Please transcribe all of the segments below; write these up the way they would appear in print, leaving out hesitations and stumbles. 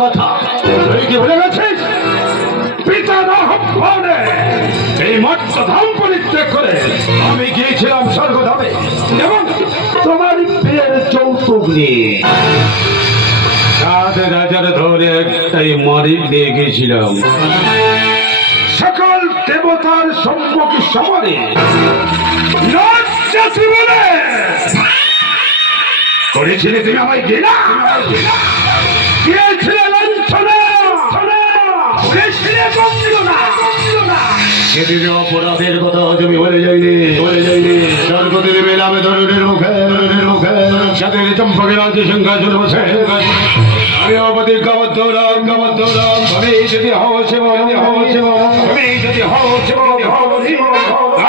কথা তুই কি ভুলে গেছিস? পিতার আহ্বানে এই মর্তধাম পরিত্যাগ করে আমি গিয়েছিলাম স্বর্গধামে এবং তোমার বিয়ের যৌতুক নিয়ে 7,000 ধরে একটাই মারিক নিয়ে গিয়েছিলাম। সকল দেবতার সম্মুখে সমানে লজ্জাতি বলে করেছিলে তুমি আমায় গেলা গিয়েছিলে লাঞ্ছনা সেদিন অপরাধের কথা তুমি বলে যাইনি স্বর্গদেবী মেলামে ধরনের মুখে সাথে চম্পকের রাজ্য সিংহাসন বসে আমি অবধিকাবদ্ধ রাম আমি যদি হও সেব আমি যদি হও সেব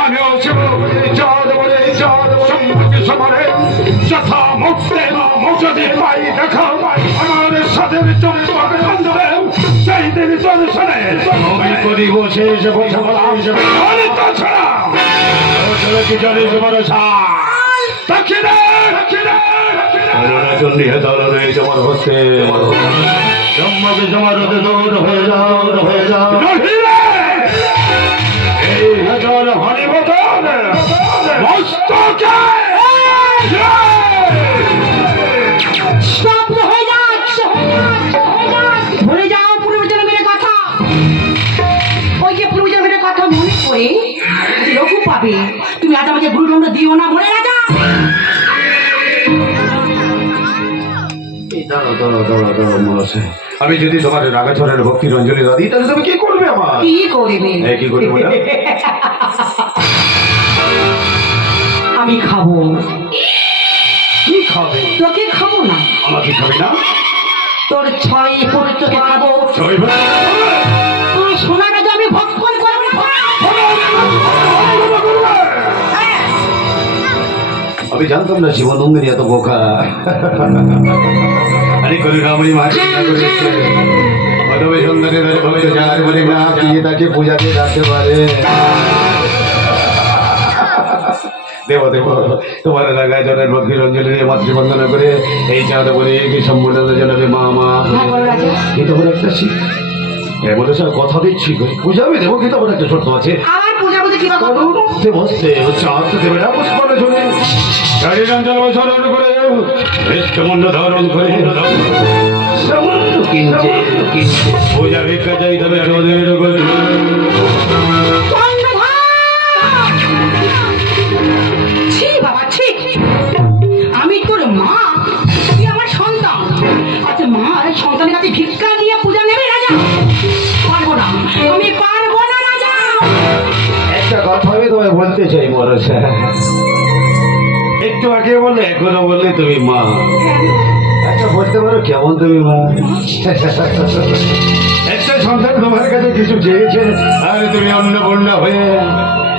আমি সেব সম্পর্কে সমারে যথা মুক্তে যদি পাই দেখা আমার সাথে চম্পকের বান্ধবে সেই দিন দর্শনে আমি করিব শেষ বোঝাবলাম তাছাড়া কি জানিস ভরসা দক্ষিণে চন্ডী হেতলে তোমার হচ্ছে সম্মুখে সমারোহে দৌড় হয়ে যাও এই হেতল হরিবদন মস্তকে ভুলে যাও পূর্বজন্মের কথা। ওই যে পূর্বজন্মের কথা মনে করে লঘু পাবে। তুমি আজ আমাকে গুরুদণ্ড দিও না বলে রাজা। আমি যদি তোমার রাগাছড়ের ভক্তির অঞ্জলি দিই তাহলে তুমি কি করবে? আমার কি করবে আমি কি খাবে? তোকে খাবো না। আমাকে খাবে না? তোর 6 ফুট তোকে খাবো। তোর সোনা রাজা আমি ভক্ষণ করবো না। আমি জানতাম না শিবনন্দিনী এত বোকা। আরে কলিরামণি মাঝে সন্ধানে বলে না তাকে পূজাতে যাতে পারে। দেব তোমার লাগায় জনের ভক্তির অঞ্জলি মাতৃবন্দনা করে এই চাঁদ বলে সম্বোধন জানাবে মা কি তোমার একটা বলে স্যার কথা দিচ্ছি পূজাবে দেবো কি তোমার একটা শর্ত আছে। বসতে চাঁদ দেবে না পুষ্পনে শুনে চারিরঞ্জন স্মরণ করে হৃষ্টমুণ্ড ধারণ করে পূজা ভিক্ষা চাই তবে আমি তোর মা, তুই আমার সন্তান। আচ্ছা মা সন্তানের কাছে ভিক্ষা নিয়ে পূজা নেবে রাজা? পারবো না, আমি পারবো না রাজা। একটা কথা আমি তোমায় বলতে চাই মরসা, একটু আগে বললে এখনো বললে তুমি মা। আচ্ছা বলতে পারো কেমন তুমি মা? একটা সন্তান তোমার কাছে কিছু চেয়েছে আর তুমি অন্নপূর্ণা হয়ে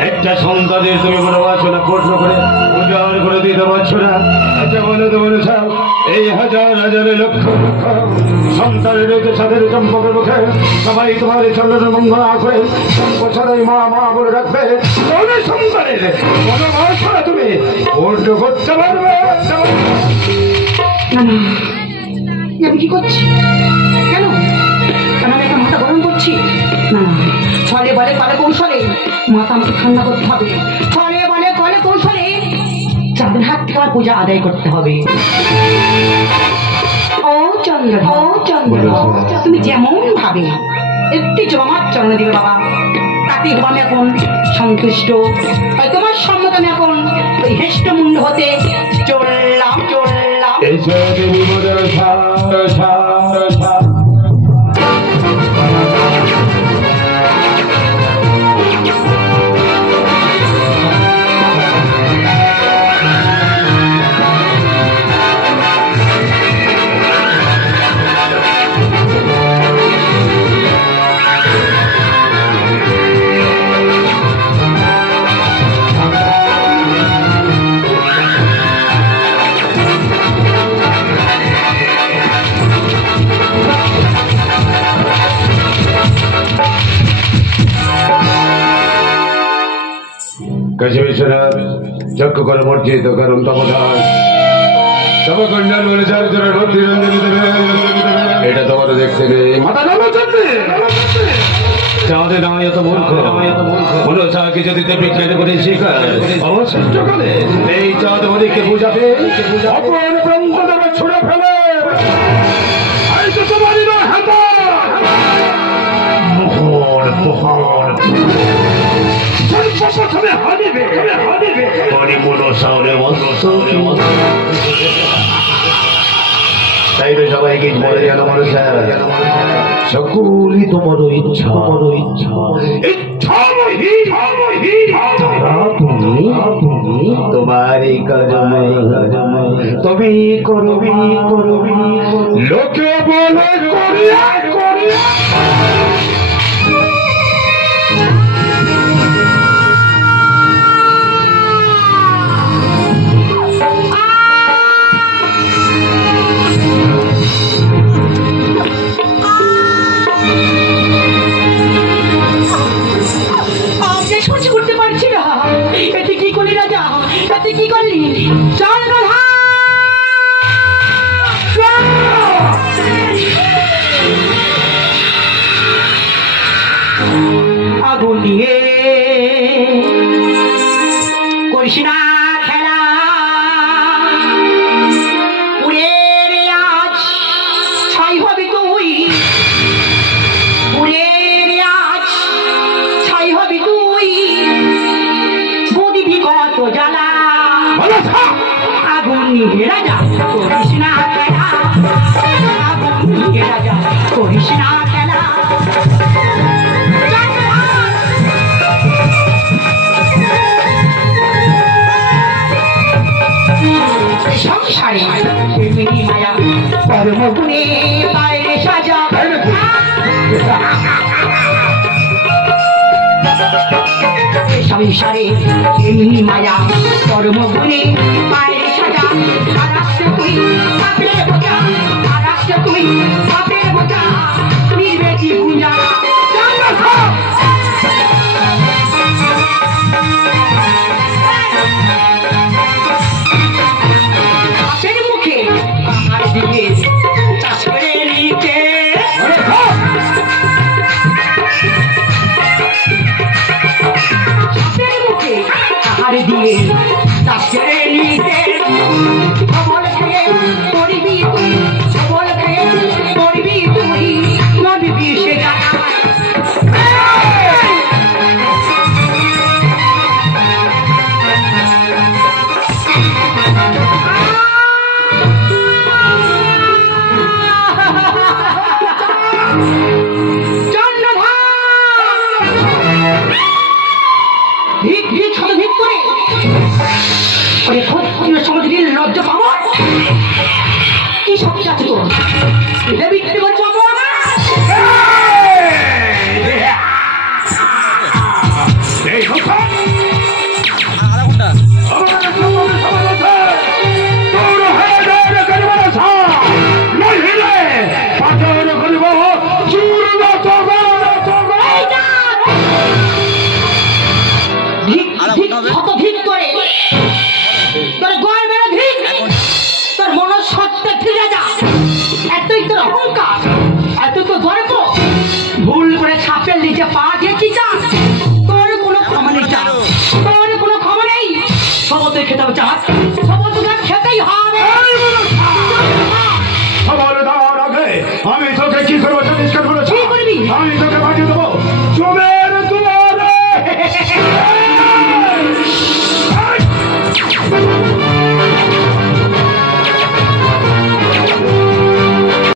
একটা সন্তানের তুমি কোনো বাসনা পূর্ণ করে উজাড় করে দিতে পারছো না। আচ্ছা বলে তো বলে সব এই হাজার হাজারে লক্ষ লক্ষ সন্তানের সাথে চম্পকের মুখে সবাই তোমার চন্দ্রের মঙ্গল করে সদাই মা মা বলে রাখবে। সন্তানের কোনো বাসনা তুমি পূর্ণ করতে পারবে না। আমি কি করছি? কেন আমি একটা মাথা গরম করছি না? ছলে বলে কলে কৌশলে মাথা আমাকে ঠান্ডা করতে হবে। ছলে বলে কলে কৌশলে চাঁদের হাত থেকে আমার পূজা আদায় করতে হবে। ও চন্দ্র, ও চন্দ্র, তুমি যেমন ভাবে একটি জমার চরণে দিবে বাবা, তাতে আমি এখন সন্তুষ্ট। তোমার সম্মত আমি এখন ওই হেষ্টমুণ্ড হতে চললাম। কাশী বিশ্বনাথ চক্ষু করে মর্জিত কারণ তপদান তপকন্যার বলে চার জনের ভক্তি রঞ্জনী দেবে এটা তোমার দেখতে নেই মাথা নামা চলবে চাঁদে নয় এত মূর্খ মনসা কিছু দিতে বিজ্ঞান করে শিকার অবশিষ্টকালে এই চাঁদ মনিকে বুঝাবে অপর প্রান্ত দেবে ছুড়ে ফেলে তোমারই নয় হাতা মোহর মোহর সর্বপ্রথমে হারিবে মনসারে তাই তো সবাইকে বলে যেন মনসা সকলই তোমার ইচ্ছা তোমারই কর্ম তুমি করবি লোকে বলে করিয়া কৃষ্ণা খেলা উড়ের আজ ছাই হবে তুই উড়ের আজ ছাই হবে তুই বুঝবি কত জ্বালা আগুন নিয়ে রাজা কৃষ্ণা খেলা আগুন নিয়ে রাজা কৃষ্ণা খেলা সংসারে মায়া কর্মগুণে পায়ে সাজা সংসারে মায়া কর্মগুণে পায়ে সাজা আরাষ্ট্র তুই পাপের বোঝা আরাষ্ট্র তুই পাপের বোঝা নির্বেদি পূজা দিয়ে তাকে নিতে খবর খেয়ে করবি তুই খবর খেয়ে করবি তুই নবী সে লজ্জা পাবো কি সবই আছে তোর এটা বিক্রি করছো ভুল করে ছাপের নিচে পা দিয়েছি তোর কোনো ক্ষমা নেই তোর কোনো ক্ষমা নেই সবতে খেতে হবে চাঁদ সবতে খেতেই হবে আমি তোকে কি করবো জিজ্ঞেস করবো আমি তোকে পাঠিয়ে দেবো